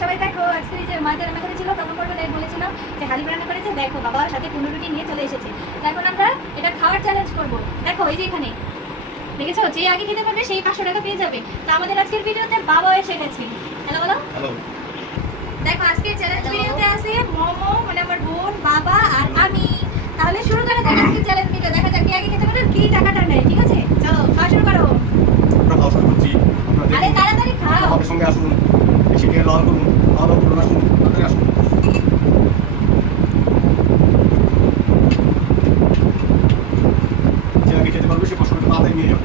সবাই দেখো আজকে যে মা রান্না করেছিল তখন পর্বে বলেছিলাম যে হালিম রান্না করেছে, দেখো বাবা সাথে কুমড়ো রুটি নিয়ে চলে এসেছে। এখন আমরা এটা খাওয়ার চ্যালেঞ্জ করবো। দেখো এই যে এখানে দেখেছো, যে আগে খেতে পারবে সেই 500 টাকা পেয়ে যাবে। তো আমাদের আজকের ভিডিওতে বাবা এসে গেছে। হ্যালো বলো। হ্যালো। দেখো আজকের চ্যালেঞ্জ ভিডিওতে আছে মোমো, মানে আমার বোন, বাবা আর আমি। তাহলে শুরু করা যাক আজকের চ্যালেঞ্জ ভিডিও। দেখা যাক কে আগে খেতে পারে, কি টাকাটা নেয়। ঠিক আছে, চলো খাওয়া শুরু করো। আমরা খাওয়া শুরু করছি। আরে তাড়াতাড়ি খাও। আমাদের সঙ্গে আসুন, এসে খেয়ে লড়াই করুন, খাওয়া করুন, আসুন, তাড়াতাড়ি আসুন। যে আগে খেতে পারবে সে 500 টাকা তাড়াতাড়ি নিয়ে যাবে।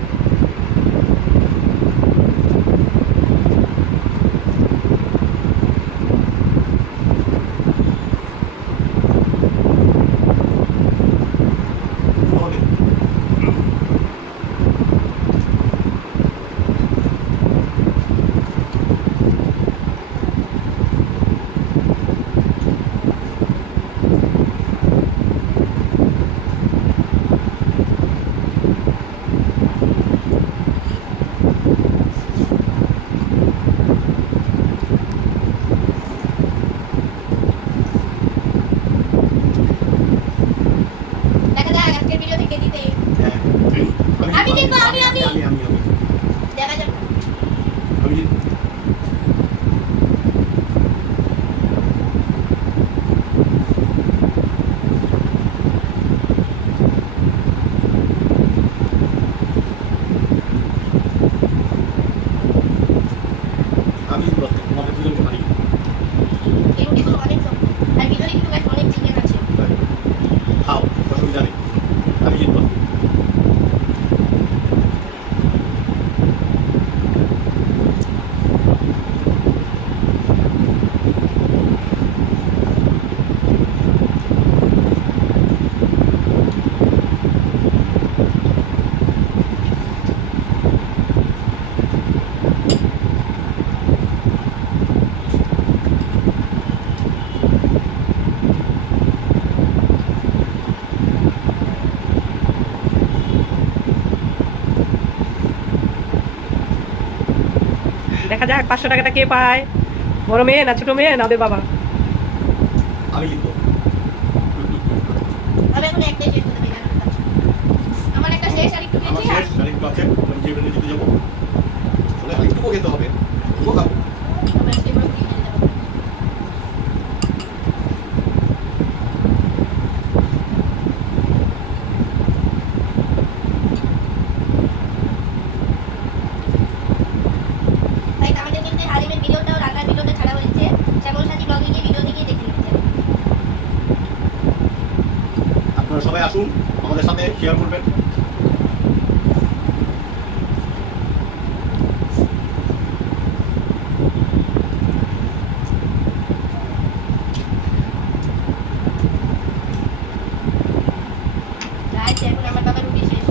দেখা যাক আজকের ভিডিও থেকে দিতে। হ্যাঁ। আমি জিতবো, আমি। আমি দেখা যাক। আমি জিতবো। আমি জিতবো, তোমাদের দুজনকে হারিয়ে। এই রুটিগুলো অনেক শক্ত, আর ভিতরে কিন্তু বেশ অনেক চিকেন আছে। খাও, অসুবিধা নেই। আমি জিতবো। দেখা যাক 500 টাকাটা কে পায়, বড় মেয়ে না ছোট মেয়ে না ওদের বাবা। আমি জিতবো। আমি এখন একটাই শেষ করতে পারি না। আমার একটা শেষ আর একটু আমার খেয়েছি। শেষ আরেকটু আছে, আমি যে বেড়ে জিতে যাবো। আসলে আরেকটু খেতে হবে। তবুও খাবো। আমার একটা বড় খেয়ে নিতে হবে। তাই আমাদের কিন্তু হালিমের ভিডিওটাও রান্নার ভিডিওটা ছাড়া হয়েছে। শ্যামল সাথী ব্লগে গিয়ে ভিডিও দেখে দেখে নিতে। আপনারা সবাই আসুন, আমাদের সাথে শেয়ার করবেন। রাইট, এখন আমার বাবার রুটি শেষ।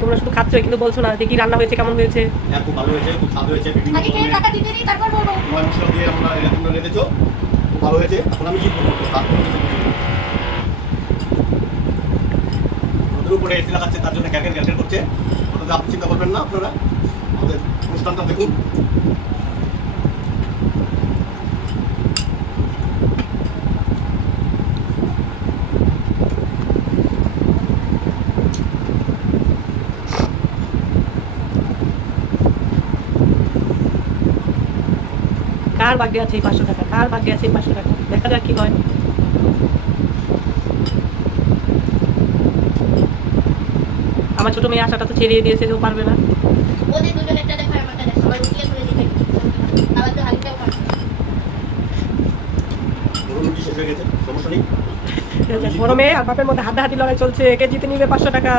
তোমরা শুধু খাচ্ছ কিন্তু বলছো না যে কি রান্না হয়েছে, কেমন হয়েছে। হ্যাঁ, খুব ভালো হয়েছে, খুব স্বাদ হয়েছে। বিভিন্ন আগে খেয়ে টাকা দিতে দিই, তারপর বলবো। ময় মশলা দিয়ে তোমরা রেঁধেছো, খুব ভালো হয়েছে। এখন আমি জিতবো। ওদের উপরে এসি লাগাচ্ছে, তার জন্য ক্যাকের ক্যাকের করছে। ওটাতে আপনি চিন্তা করবেন না, আপনারা আমাদের অনুষ্ঠানটা দেখুন। কার ভাগ্যে আছে এই 500 টাকা, কার ভাগ্যে আছে এই 500 টাকা, দেখা যাক কি হয়। আমার ছোট মেয়ে আশাটা তো ছেড়িয়ে দিয়েছে, কেউ পারবে না। ওদের দুজন একটা দেখো, আমারটা দেখো। আমার রুটি করে দিবে, আবার তো হালিমটাও খাবে। ধরুন রুটি শেষ হয়ে গেছে, সমস্যা নেই। বড় মেয়ে আর বাপের মধ্যে হাড্ডাহাড্ডি লড়াই চলছে, কে জিতে নিবে 500 টাকা।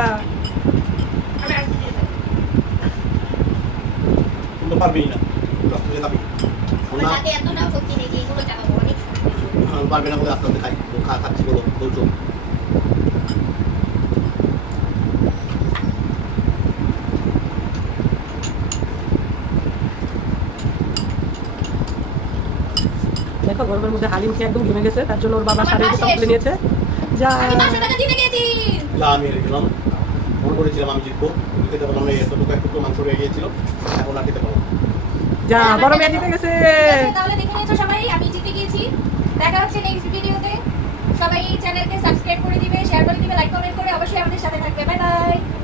আমি আর দিয়ে দেবো। তুমি তো পারবেই না, আস্তে আস্তে খাবি। আমার হাতে এতটাও শক্তি নেই যে এগুলো চালাবো, অনেক শক্তি। পারবে না বলে আস্তে আস্তে খাচ্ছি বলো, বলছো। দেখো গরমের মধ্যে হালিম খেয়ে একদম ঘেমে গেছে, তার জন্য ওর বাবা শাড়ি তুলে নিয়েছে। যা আমি 500 টাকা জিতে গেছি। যা আমি হেরে গেলাম। মনে করেছিলাম আমি জিতবো, খেতে পারলাম না। এতটুকু একটু মাংস রয়ে গিয়েছিল, এখন আর খেতে পারলাম না। যা বড় মেয়ে জিতে গেছে। তাহলে নিয়েছো সবাই, আমি জিতে গিয়েছি। দেখা হচ্ছে নেক্সট ভিডিওতে। সবাই চ্যানেলকে সাবস্ক্রাইব করে দিবে।